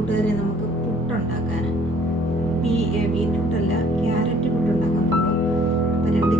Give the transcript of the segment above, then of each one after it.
കൂട്ടുകാരെ നമുക്ക് പുട്ടുണ്ടാക്കാൻ. ബീ ബീറ്റ്റൂട്ട് അല്ല ക്യാരറ്റ് പുട്ടുണ്ടാക്കാൻ പോകും അപ്പം രണ്ട്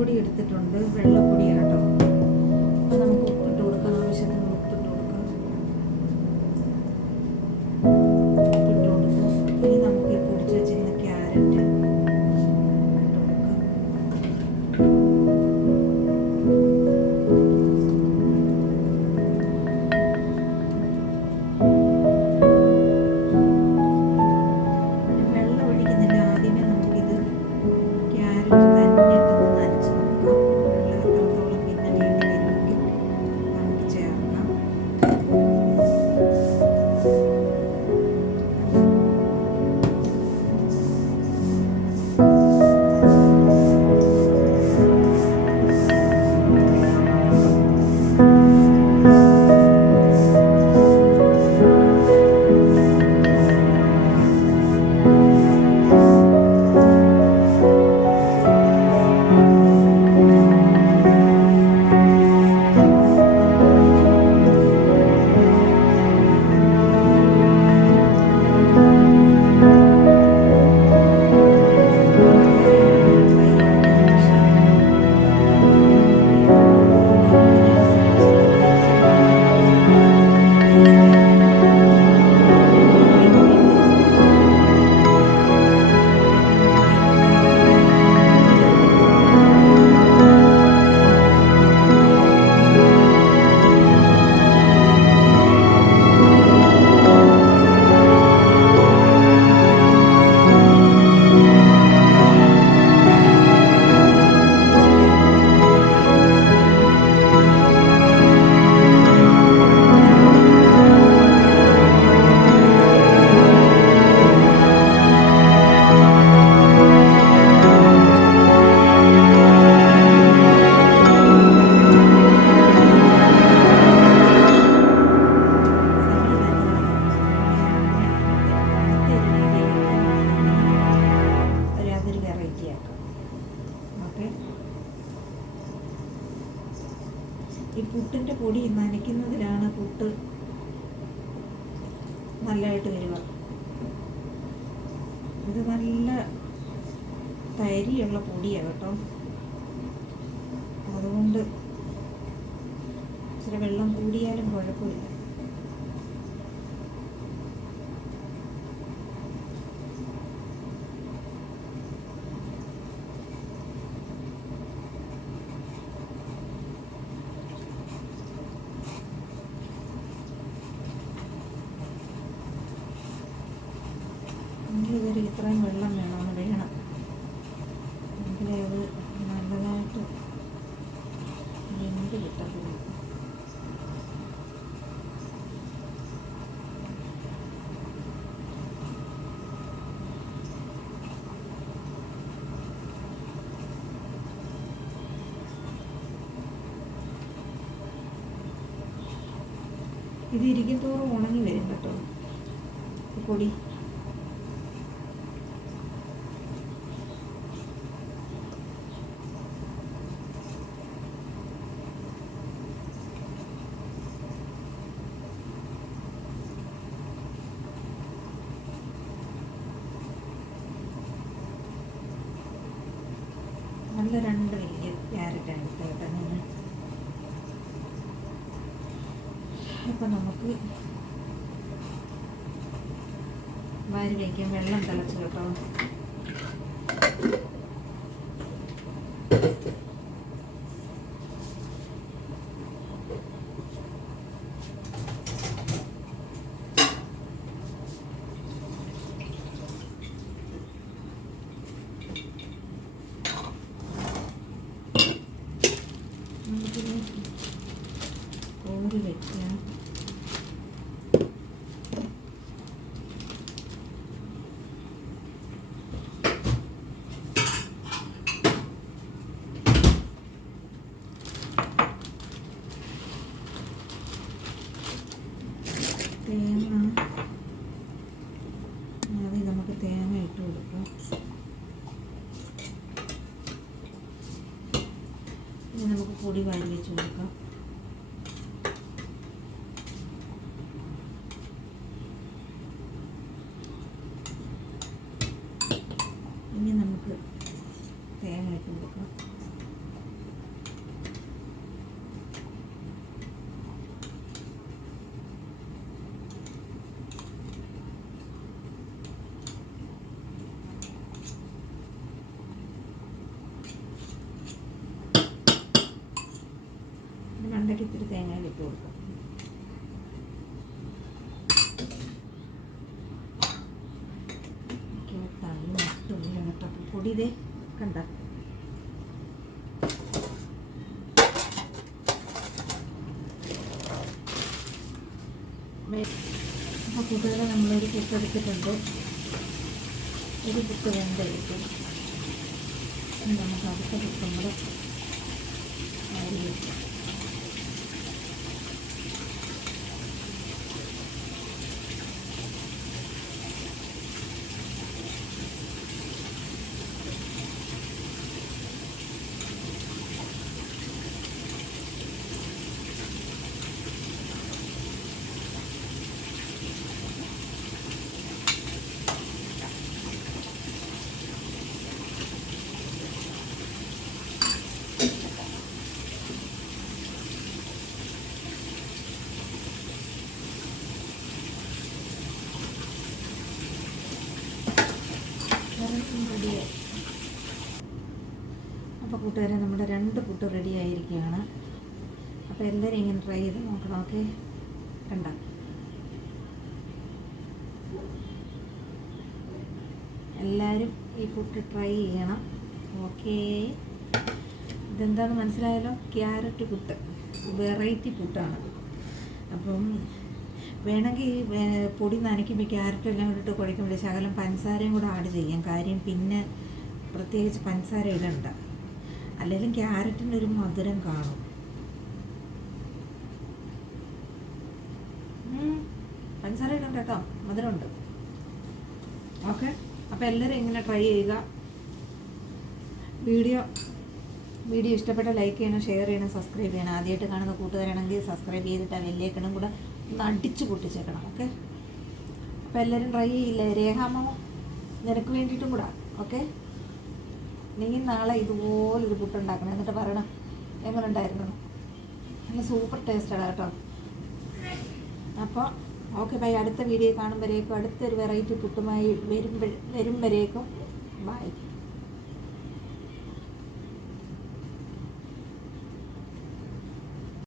നമ്മൾ പുട്ടുപൊടി എടുത്തിട്ടുണ്ട് വെള്ളപ്പൊടി കേട്ടോ അപ്പോൾ നമുക്ക് പൊടി നനയ്ക്കുന്നതിലാണ് പുട്ട് നല്ലതായിട്ട് വരിക. ഇത് നല്ല തരിയുള്ള പൊടിയാണ് കേട്ടോ. അതുകൊണ്ട് ഇച്ചിരി വെള്ളം കൂടിയാലും കുഴപ്പമില്ല. ഇതൊരു ഇത്രയും വെള്ളം വേണം വേണം. എങ്കിലേ അത് നല്ലതായിട്ട് വെന്ത് കിട്ടത്തുള്ളൂ. ഇത് ഇരിക്കും തോറും ഉണങ്ങി വരും കേട്ടോ. പൊടി. നല്ല രണ്ട് വലിയ ക്യാരറ്റ് ആണ് കേട്ടോ ഞാൻ അപ്പം നമുക്ക് വാരി വയ്ക്കാൻ വെള്ളം തിളച്ചു കേട്ടോ. കൊണ്ട് വെക്കുക. തേങ്ങ. ആദ്യം നമുക്ക് തേങ്ങ ഇട്ട് കൊടുക്കാം. നമുക്ക് പൊടി വാരി കൊടുക്കാം. പൊടി ഇതേ കണ്ട. അപ്പോൾ കൂട്ടുകാരെ നമ്മളൊരു കുക്ക് എടുത്തിട്ടുണ്ട്. ഒരു കുക്ക് വേണ്ടായിരിക്കും നമുക്ക് അടുത്ത കുക്കും കൂടെ ആയി അപ്പോൾ കൂട്ടുകാരെ നമ്മുടെ രണ്ട് പുട്ട് റെഡി ആയിരിക്കുകയാണ്. അപ്പോൾ എല്ലാവരും ഇങ്ങനെ ട്രൈ ചെയ്ത് നോക്കണം ഓക്കെ കണ്ട. എല്ലാവരും ഈ പുട്ട് ട്രൈ ചെയ്യണം ഓക്കേ ഇതെന്താണെന്ന് മനസ്സിലായല്ലോ? ക്യാരറ്റ് പുട്ട് വെറൈറ്റി പുട്ടാണ്. അപ്പം വേണമെങ്കിൽ പൊടി നനയ്ക്കുമ്പോൾ ക്യാരറ്റ് എല്ലാം കൂടി ഇട്ട് കുഴക്കുമ്പോൾ ശകലം പഞ്ചസാരയും കൂടെ ആഡ് ചെയ്യാം. കാര്യം പിന്നെ പ്രത്യേകിച്ച് പഞ്ചസാര ഇടണ്ട. അല്ലെങ്കിൽ ക്യാരറ്റിന് ഒരു മധുരം കാണും. പഞ്ചസാര ഇടണ്ട കേട്ടോ. മധുരമുണ്ട്. ഓക്കെ. അപ്പോൾ എല്ലാവരും ഇങ്ങനെ ട്രൈ ചെയ്യുക. വീഡിയോ വീഡിയോ ഇഷ്ടപ്പെട്ട ലൈക്ക് ചെയ്യണം ഷെയർ ചെയ്യണം സബ്സ്ക്രൈബ് ചെയ്യണം. ആദ്യമായിട്ട് കാണുന്ന കൂട്ടുകാരാണെങ്കിൽ സബ്സ്ക്രൈബ് ചെയ്തിട്ട് ആ വെല്ലേക്കണം കൂടെ ഒന്ന് അടിച്ച് പൊട്ടിച്ചേക്കണം. ഓക്കെ. അപ്പോൾ എല്ലാവരും ട്രൈ ചെയ്യില്ലേ? രേഖാമോ നിനക്ക് വേണ്ടിയിട്ടും കൂടെ. ഓക്കെ. നീ നാളെ ഇതുപോലൊരു പുട്ടുണ്ടാക്കണം എന്നിട്ട് പറയണം എങ്ങനെ ഉണ്ടായിരുന്നു നല്ല സൂപ്പർ ടേസ്റ്റാണ് കേട്ടോ. അപ്പോൾ ഓക്കെ ബൈ അടുത്ത വീഡിയോ കാണുമ്പോഴേക്കും അടുത്തൊരു വെറൈറ്റി പുട്ടുമായി വരുമ്പോൾ വരുമ്പോഴേക്കും ബൈ